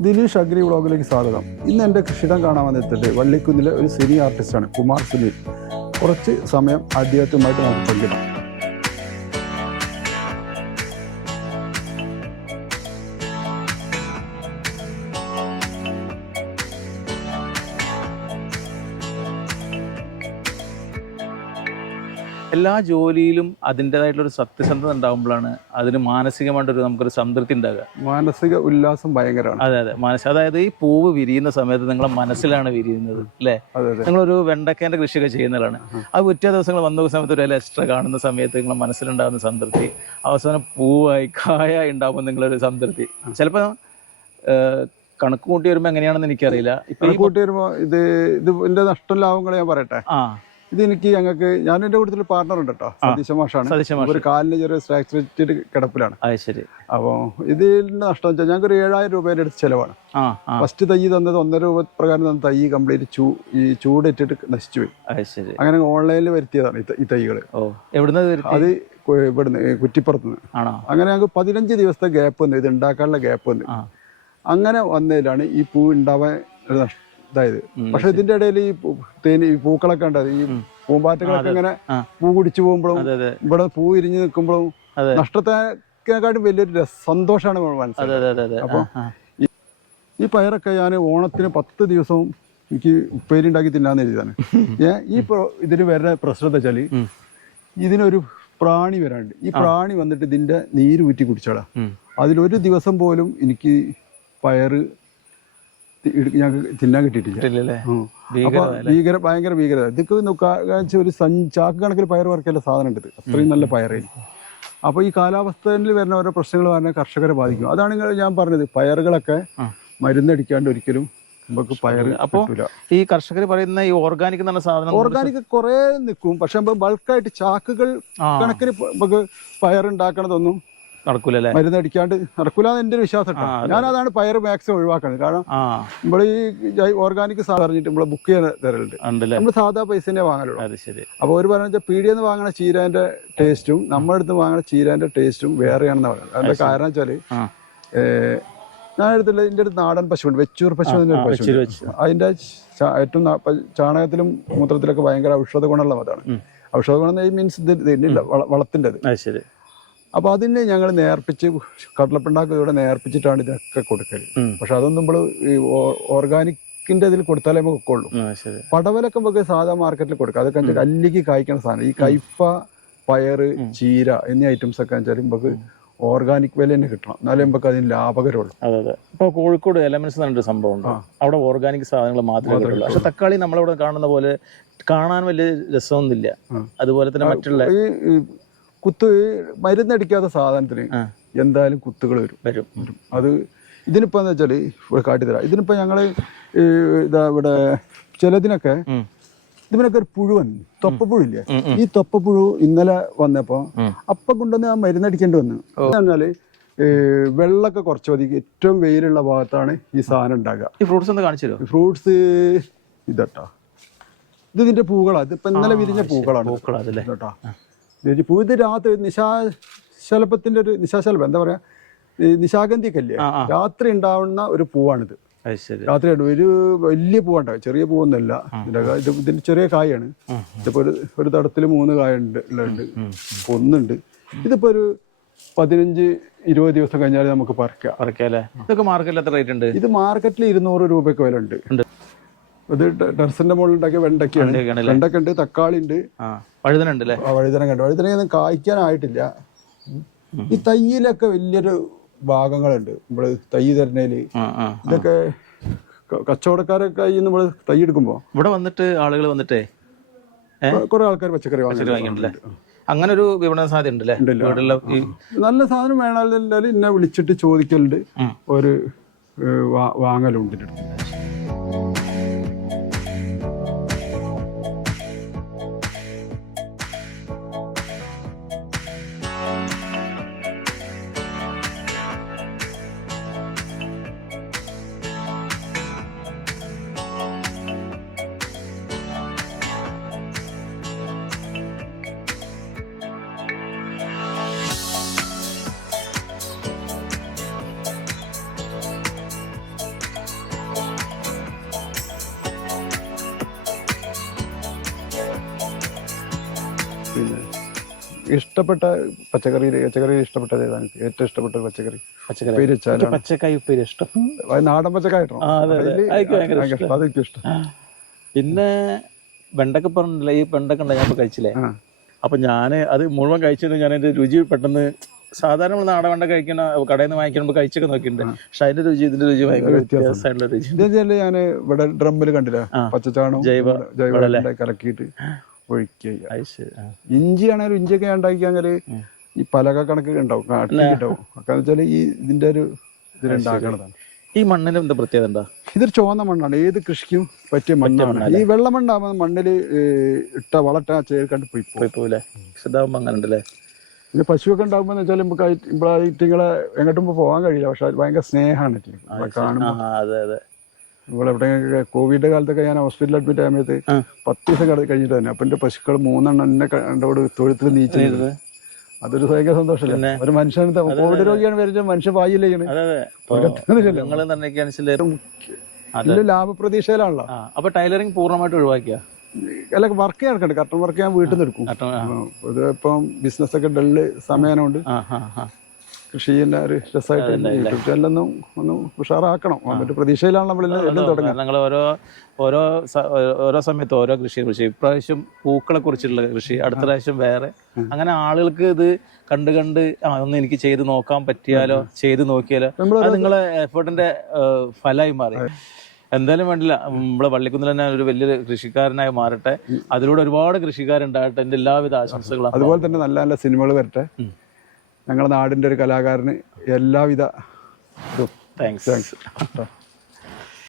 Dileesh agri വ്ളോഗിലേക്ക് സ്വാഗതം. ഇന്ന് എന്റെ കൃഷിയിടം കാണാൻ വന്നിട്ടുണ്ട് വള്ളിക്കുന്നിലെ ഒരു സിനി ആർട്ടിസ്റ്റാണ് കുമാർ സുനിൽ. കുറച്ച് സമയം അദ്ദേഹത്തുമായിട്ട് നമുക്ക് പങ്കിടാം. എല്ലാ ജോലിയിലും അതിന്റെതായിട്ടുള്ള ഒരു സത്യസന്ധത ഉണ്ടാകുമ്പോഴാണ് അതിന് മാനസികമായിട്ടൊരു നമുക്കൊരു സംതൃപ്തി ഉണ്ടാകുക മാനസിക ഉല്ലാസം ഭയങ്കരമാണ്. അതെ അതെ. മനസ്സ് അതായത് ഈ പൂവ് വിരിയുന്ന സമയത്ത് നിങ്ങളെ മനസ്സിലാണ് വിരിയുന്നത് അല്ലേ? നിങ്ങളൊരു വെണ്ടക്കേന്റെ കൃഷിയൊക്കെ ചെയ്യുന്നതാണ് ആ ഉച്ച ദിവസങ്ങൾ വന്ന സമയത്ത് ഒരു എക്സ്ട്രാ കാണുന്ന സമയത്ത് നിങ്ങളെ മനസ്സിലുണ്ടാകുന്ന സംതൃപ്തി അവസാനം പൂവായി കായ ഉണ്ടാകുമ്പോൾ നിങ്ങളൊരു സംതൃപ്തി. ചിലപ്പോൾ കണക്ക് കൂട്ടി വരുമ്പോൾ എങ്ങനെയാണെന്ന് എനിക്കറിയില്ല. ഇപ്പൊ കൂട്ടി വരുമ്പോൾ ഇത് ഇത് എന്റെ നഷ്ടം ലാഭങ്ങൾ ഞാൻ പറയട്ടെ. ആ. ഇത് എനിക്ക് ഞങ്ങൾക്ക് ഞാൻ എന്റെ കൂട്ടത്തിൽ പാർട്ണർ ഉണ്ട് കേട്ടോ സതീശ മാഷാണ്. ഒരു കാലിന് ചെറിയ സ്ട്രാക്ചർ കിടപ്പിലാണ്. ശരി. അപ്പോൾ ഇതിന്റെ നഷ്ടം വെച്ചാൽ ഞങ്ങൾക്ക് ഒരു ഏഴായിരം രൂപയുടെ അടുത്ത് ചെലവാണ്. ഫസ്റ്റ് തൈ തന്നത് ഒന്നര രൂപ പ്രകാരം തന്ന തൈ കംപ്ലീറ്റ് ചൂ ഈ ചൂടിട്ടിട്ട് നശിച്ചു പോയി. അങ്ങനെ ഓൺലൈനിൽ വരുത്തിയതാണ് ഈ തൈകൾ. തൈകൾ? അത് ഇവിടുന്ന് കുറ്റിപ്പുറത്തുനിന്ന് കുറ്റിപ്പുറത്ത് നിന്ന് അങ്ങനെ ഞങ്ങൾക്ക് പതിനഞ്ച് ദിവസത്തെ ഗ്യാപ്പ് വന്നു ഇത് ഉണ്ടാക്കാനുള്ള ഗ്യാപ്പ് വന്നു. അങ്ങനെ വന്നതിലാണ് ഈ പൂ ഉണ്ടാവാൻ ഒരു ഇതായത്. പക്ഷെ ഇതിന്റെ ഇടയിൽ ഈ തേനി ഈ പൂക്കളൊക്കെ ഉണ്ടായത് ഈ പൂമ്പാറ്റകളൊക്കെ ഇങ്ങനെ പൂ കുടിച്ചു പോകുമ്പോഴും ഇവിടെ പൂ ഇരിഞ്ഞു നിൽക്കുമ്പോഴും. നഷ്ടത്തെക്കാട്ടും വലിയൊരു സന്തോഷമാണ് മനസ്സിലായത് അപ്പൊ. ഈ പയറൊക്കെ ഞാൻ ഓണത്തിന് പത്ത് ദിവസവും എനിക്ക് ഉപ്പേരി ഉണ്ടാക്കി തിന്നാന്ന് എഴുതിയതാണ് ഞാൻ ഈ ഇതിന് വരുന്ന പ്രശ്നം എന്താ വെച്ചാൽ ഇതിനൊരു പ്രാണി വരാണ്ട്. ഈ പ്രാണി വന്നിട്ട് ഇതിന്റെ നീര് ഊറ്റി കുടിച്ചോളാം. ഉം. അതിലൊരു ദിവസം പോലും എനിക്ക് പയറ് ഞങ്ങൾക്ക് തിന്നാൻ കിട്ടിയിട്ടില്ല. അപ്പോൾ ഭീകര ഭയങ്കര ഭീകരത. ഇതൊക്കെ നോക്കാച്ച ഒരു ചാക്ക് കണക്കിൽ പയർ വർക്കല്ല സാധനം ഉണ്ട്. അത്രയും നല്ല പയറായിരിക്കും. അപ്പോൾ ഈ കാലാവസ്ഥയിൽ വരുന്ന ഓരോ പ്രശ്നങ്ങൾ പറഞ്ഞാൽ കർഷകരെ ബാധിക്കും. അതാണ് ഞാൻ പറഞ്ഞത്. പയറുകളൊക്കെ. മരുന്നടിക്കാണ്ട് ഒരിക്കലും നമുക്ക് പയർ അപ്പോ ഈ കർഷകർ പറയുന്ന ഈ ഓർഗാനിക് എന്ന സാധനം ഓർഗാനിക് കുറേ നിൽക്കും. പക്ഷെ ബൾക്കായിട്ട് ചാക്കുകൾ കണക്കിന് നമുക്ക് പയർ ഉണ്ടാക്കണതൊന്നും നടക്കൂലല്ലേ? മരുന്നടിക്കാണ്ട് നടക്കൂല എന്റെ ഒരു വിശ്വാസം ഞാനതാണ് ഞാൻ അതാണ് പയർ മാക്സിമം ഒഴിവാക്കുന്നത് കാരണം നമ്മൾ ഈ ഓർഗാനിക് സാധനം പറഞ്ഞിട്ട് നമ്മൾ ബുക്ക് ചെയ്യാൻ തരലുണ്ട്. നമ്മൾ സാധാ പൈസനെ വാങ്ങലുള്ളൂ. അപ്പോൾ ഒരു പറഞ്ഞ വെച്ചാൽ പീടിയെന്ന് വാങ്ങണ ചീരന്റെ ടേസ്റ്റും നമ്മുടെ അടുത്ത് വാങ്ങണ ചീരന്റെ ടേസ്റ്റും വേറെയാണെന്ന് പറയുന്നത്. അതിന്റെ കാരണം വെച്ചാൽ ഞാൻ എടുത്തില്ല ഇതിന്റെ അടുത്ത് നാടൻ പശുവുണ്ട്. വെച്ചൂർ പശു എന്നൊരു. അതിന്റെ ഏറ്റവും ചാണകത്തിലും മൂത്രത്തിലൊക്കെ ഭയങ്കര ഔഷധ ഗുണമുള്ള അതാണ് ഔഷധ ഗുണം മീൻസ് ഇത് ഇതില്ല വളത്തിന്റെ അത് ശരി. അപ്പൊ അതിനെ ഞങ്ങൾ നേർപ്പിച്ച് കടലപ്പിണ്ടാക്കിലൂടെ നേർപ്പിച്ചിട്ടാണ് ഇതൊക്കെ കൊടുക്കൽ പക്ഷെ അതൊന്നും നമ്മൾ ഈ ഓർഗാനിക്കിന്റെ ഇതിൽ കൊടുത്താലേ നമുക്ക് കൊള്ളൂ പടവലൊക്കെ നമുക്ക് സാധാ മാർക്കറ്റിൽ കൊടുക്കാം. അതൊക്കെ വെച്ചാൽ അല്ലെങ്കിൽ കായ്ക്കുന്ന സാധനം. ഈ കൈഫ പയറ് ചീര എന്നീ ഐറ്റംസ് ഒക്കെ വെച്ചാൽ നമുക്ക് ഓർഗാനിക് വില തന്നെ കിട്ടണം. എന്നാലേ നമുക്ക് അതിന് ലാഭകരമുള്ളൂ. അതെ അതെ. ഇപ്പൊ കോഴിക്കോട് എലമെന്റ്സ് എന്നൊരു സംഭവം ഉണ്ട്. അവിടെ ഓർഗാനിക് സാധനങ്ങൾ മാത്രമേ കിട്ടുള്ളൂ. പക്ഷെ തക്കാളി നമ്മളിവിടെ കാണുന്ന പോലെ കാണാൻ വലിയ രസമൊന്നുമില്ല. അതുപോലെ തന്നെ മറ്റുള്ള കുത്ത് മരുന്നടിക്കാത്ത സാധനത്തിന്. എന്തായാലും കുത്തുകൾ വരും. വരും. അത് ഇതിനിപ്പോ എന്താ വെച്ചാൽ ഇവിടെ കാട്ടിത്തരാം ഇതിനിപ്പോ ഞങ്ങൾ ഇതാ ഇവിടെ ചിലതിനൊക്കെ. ഇതിനൊക്കെ ഒരു പുഴു വന്നു. തൊപ്പപ്പുഴില്ലേ ഈ തൊപ്പപ്പുഴു ഇന്നലെ വന്നപ്പോ അപ്പൊ കൊണ്ടുവന്ന് ആ മരുന്നടിക്കേണ്ടി വന്നു. എന്ന് പറഞ്ഞാൽ വെള്ളമൊക്കെ കുറച്ച് മതി. ഏറ്റവും വെയിലുള്ള ഭാഗത്താണ് ഈ സാധനം ഉണ്ടാകുക. ഈ ഫ്രൂട്ട്സ് ഒന്ന് കാണിച്ചു ഫ്രൂട്ട്സ് ഇതട്ടാ. ഇത് ഇതിന്റെ പൂക്കളാ. ഇതിപ്പോ ഇന്നലെ വിരിഞ്ഞ പൂക്കളാണ്. പൂക്കളാ കേട്ടോ ഇത് പൂ ഇത് രാത്രി നിശാശലപത്തിന്റെ ഒരു നിശാശലഭം എന്താ പറയാ? നിശാഗന്ധി കല്ലേ. രാത്രി ഉണ്ടാവുന്ന ഒരു പൂവാണിത്. രാത്രി ഒരു വലിയ പൂവുണ്ടാവും ചെറിയ പൂവൊന്നുമല്ല. ഇതിന്റെ ഇത് ഇതിന്റെ ചെറിയ കായാണ്. ഇതിപ്പോ ഒരു ഒരു തടത്തിൽ മൂന്ന് കായ ഉണ്ട് ഒന്നുണ്ട്. ഇതിപ്പോ ഒരു പതിനഞ്ച് ഇരുപത് ദിവസം കഴിഞ്ഞാൽ നമുക്ക് പറിക്കാം. അല്ലേ? ഇതൊക്കെ മാർക്കറ്റിൽ എത്ര റേറ്റ് ഉണ്ട്? ഇത് മാർക്കറ്റിൽ ഇരുന്നൂറ് രൂപയ്ക്ക് വില ഉണ്ട്. ഇത് ടെറസിന്റെ മുകളിൽ ഉണ്ടാക്കിയ വെണ്ടയ്ക്കാണ് വെണ്ടക്ക ഉണ്ട് തക്കാളി ഉണ്ട് അല്ലേ ആ വഴുതന വഴുതനയൊന്നും കായ്ക്കാനായിട്ടില്ല. ഈ തയ്യിലൊക്കെ വലിയൊരു ഭാഗങ്ങളുണ്ട്. നമ്മൾ തൈ ആ ഇതൊക്കെ ക- കച്ചവടക്കാരൊക്കെ കയ്യിൽ നമ്മൾ തൈ എടുക്കുമ്പോ. ഇവിടെ വന്നിട്ട് ആളുകൾ വന്നിട്ടേ? കുറെ ആൾക്കാർ പച്ചക്കറി. വാങ്ങിയിട്ടുണ്ടല്ലേ അങ്ങനെ ഒരു വിപണന സാധ്യത ഉണ്ടല്ലേ? നല്ല സാധനം വേണമെന്നുണ്ടെങ്കിൽ എന്നെ വിളിച്ചിട്ട് ചോദിക്കലുണ്ട്. ഒരു വാങ്ങലുണ്ട് പിന്നെ ഇഷ്ടപ്പെട്ട പച്ചക്കറി പച്ചക്കറി ഇഷ്ടപ്പെട്ടത് ഏതാണ്? ഏറ്റവും ഇഷ്ടപ്പെട്ട പച്ചക്കറി. പച്ചക്കറി. പച്ചക്കായ ഉപ്പേരി ഇഷ്ടം. നാടൻ പച്ചക്കായിട്ടോ ഇഷ്ടം. പിന്നെ വെണ്ടക്ക പറഞ്ഞില്ല ഈ വെണ്ടക്ക ഉണ്ടായി ഞാൻ കഴിച്ചില്ലേ? അപ്പൊ ഞാൻ അത് മുഴുവൻ കഴിച്ചത് ഞാൻ എന്റെ രുചി പെട്ടെന്ന് സാധാരണ നമ്മൾ നാടൻ വെണ്ട കഴിക്കണ കടയിൽ നിന്ന് വാങ്ങിക്കുമ്പോൾ കഴിച്ചൊക്കെ നോക്കിയിട്ടുണ്ട്. പക്ഷെ അതിന്റെ രുചി ഇതിന്റെ രുചി ഭയങ്കര വ്യത്യാസമായിട്ടുള്ള രുചി ഞാൻ ഇവിടെ ഡ്രമ്മിൽ കണ്ടില്ല? പച്ചച്ചാണോ ജൈവ കലക്കിയിട്ട്. ഒഴിക്കുക അത് ശരി. ആ. ഇഞ്ചി ആണെങ്കിലും ഇഞ്ചിയൊക്കെ ഉണ്ടാക്കിയാൽ ഈ പലക കണക്ക് ഉണ്ടാവും. ഉണ്ടാവും ഒക്കെ വെച്ചാൽ ഈ ഇതിന്റെ ഒരു ഇതിലുണ്ടാക്കണതാണ് ഈ മണ്ണിന് എന്താ പ്രത്യേകത എന്താ? ഇതൊരു ചുവന്ന മണ്ണാണ്. ഏത് കൃഷിക്കും പറ്റിയ മണ്ണാണ്. ഈ വെള്ള മണ്ണാകുമ്പോൾ മണ്ണിൽ ഇട്ട വളട്ട ചേർക്കാണ്ട് പോയി പോയിപ്പോലെ ഇതാവുമ്പോ അങ്ങനെ ഉണ്ടല്ലേ പിന്നെ പശുവൊക്കെ ഉണ്ടാകുമ്പോൾ വെച്ചാൽ നമുക്ക് ഇവിടെ ഇറ്റിങ്ങളെ എങ്ങോട്ടും പോകാൻ കഴിയില്ല. പക്ഷെ ഭയങ്കര സ്നേഹമാണ് കാണുമ്പോൾ അതെ അതെ. ഇവിടെ എവിടെ കോവിഡ് കാലത്തൊക്കെ ഞാൻ ഹോസ്പിറ്റലിൽ അഡ്മിറ്റ് ആയ സമയത്ത്. പത്ത് ദിവസം കട കഴിഞ്ഞിട്ട് തന്നെ. അപ്പൊ എന്റെ പശുക്കൾ മൂന്നെണ്ണം എന്നെ കണ്ടോട് തൊഴുത്തിൽ നീച്ചത്? അതൊരു ഭയങ്കര സന്തോഷമല്ലേ ഒരു മനുഷ്യൻ കോവിഡ് രോഗിയാണ് വരുന്നത് മനുഷ്യൻ വായില്ല ലാഭപ്രതീക്ഷയിലാണല്ലോ. അപ്പൊ ടൈലറിംഗ് പൂർണമായിട്ട് ഒഴിവാക്കിയ? അല്ല വർക്ക് ചെയ്യാൻ എടുക്കണ്ട കട്ടൻ വർക്ക് ഞാൻ വീട്ടിൽ നിന്ന് എടുക്കും. ഇപ്പം ബിസിനസ് ഒക്കെ ഡള്ള് സമയമുണ്ട് ആ ഒരു രസമായിട്ട് യൂട്യൂബ് ചാനലൊന്നും ഒന്ന് ഉഷാറാക്കണം. മറ്റു പ്രതീക്ഷയിലാണ് നമ്മൾ എല്ലാം തുടങ്ങുന്നത് ഞങ്ങൾ ഓരോ ഓരോ ഓരോ സമയത്ത് ഓരോ കൃഷിയെ കുറിച്ച് ഇപ്രാവശ്യം പൂക്കളെ കുറിച്ചുള്ള കൃഷി അടുത്ത പ്രാവശ്യം വേറെ. അങ്ങനെ ആളുകൾക്ക് ഇത് കണ്ട് കണ്ട് ആ ഒന്ന് എനിക്ക് ചെയ്ത് നോക്കാൻ പറ്റിയാലോ ചെയ്ത് നോക്കിയാലോ അത് നിങ്ങളെ എഫേർട്ടിന്റെ ഫലമായി മാറി. എന്തായാലും വേണ്ടില്ല. നമ്മളെ പള്ളിക്കുന്നിൽ തന്നെ ഒരു വലിയൊരു കൃഷിക്കാരനായി മാറട്ടെ. അതിലൂടെ ഒരുപാട് കൃഷിക്കാരുണ്ടാകട്ടെ. എന്റെ എല്ലാവിധ ആശംസകളും അതുപോലെ തന്നെ നല്ല നല്ല സിനിമകൾ വരട്ടെ. ഞങ്ങളുടെ നാടിന്റെ ഒരു കലാകാരന് എല്ലാവിധ താങ്ക്സ് താങ്ക്സ്